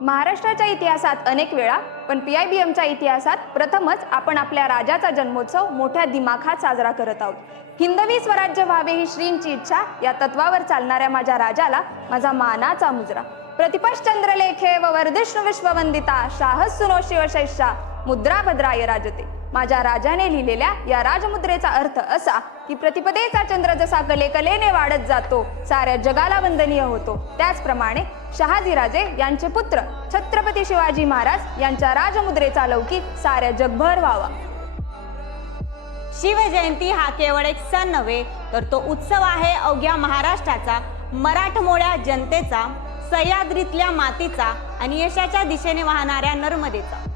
महाराष्ट्राच्या इतिहासात अनेक वेळा पण PIBMच्या इतिहासात प्रथमच आपण आपल्या राजाचा जन्मोत्सव मोठ्या दिमाखात साजरा करत आहोत. हिंदवी स्वराज्य व्हावे ही श्रींची इच्छा या तत्वावर चालणाऱ्या माझ्या राजाला माझा मानाचा मुजरा. प्रतिपश्चंद्रलेखे व वर्धिष्णु विश्ववंदिता शाहस्सुनो शिवशैषा मुद्रा भद्राय राजते. माझ्या राजाने लिहिलेल्या या राजमुद्रेचा अर्थ असा की प्रतिपदेचा चंद्र जसा कलेने वाढत जातो साऱ्या जगाला वंदनीय होतो, त्याचप्रमाणे शहाजीराजे यांचे पुत्र छत्रपती शिवाजी महाराज यांच्या राजमुद्रेचा लौकिक साऱ्या जगभर व्हावा. शिवजयंती हा केवळ एक सण नव्हे तर तो उत्सव आहे अवघ्या महाराष्ट्राचा, मराठमोळ्या जनतेचा, सह्याद्रीतल्या मातीचा आणि यशाच्या दिशेने वाहणाऱ्या नर्मदेचा.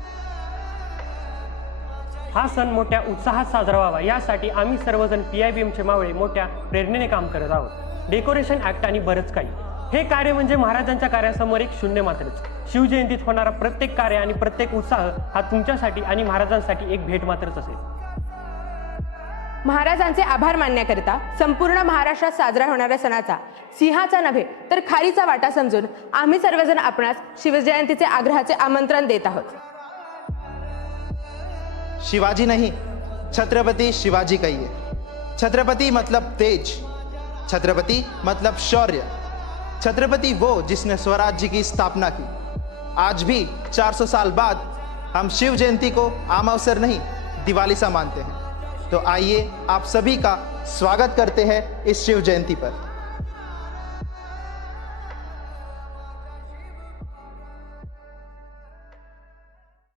हा सण मोठ्या उत्साहात साजरा व्हावा यासाठी आम्ही सर्वजण PIBMचे मावळे मोठ्या प्रेरणेने काम करत आहोत. डेकोरेशन ॲक्ट आणि बरंच काही. हे कार्य म्हणजे महाराजांच्या कार्यासमोर एक शून्य मात्रच. शिवजयंतीत होणारा प्रत्येक कार्य आणि प्रत्येक उत्साह हा तुमच्यासाठी आणि महाराजांसाठी एक भेट मात्रच असेल. महाराजांचे आभार मानण्याकरिता संपूर्ण महाराष्ट्रात साजरा होणाऱ्या सणाचा सिंहाचा नव्हे तर खारीचा वाटा समजून आम्ही सर्वजण आपणास शिवजयंतीचे आग्रहाचे आमंत्रण देत आहोत. शिवाजी नहीं, छत्रपति शिवाजी कहिए. छत्रपति मतलब तेज, छत्रपति मतलब शौर्य, छत्रपति वो जिसने स्वराज्य की स्थापना की. आज भी 400 साल बाद हम शिव जयंती को आम अवसर नहीं दिवाली सा मानते हैं. तो आइए आप सभी का स्वागत करते हैं इस शिव जयंती पर.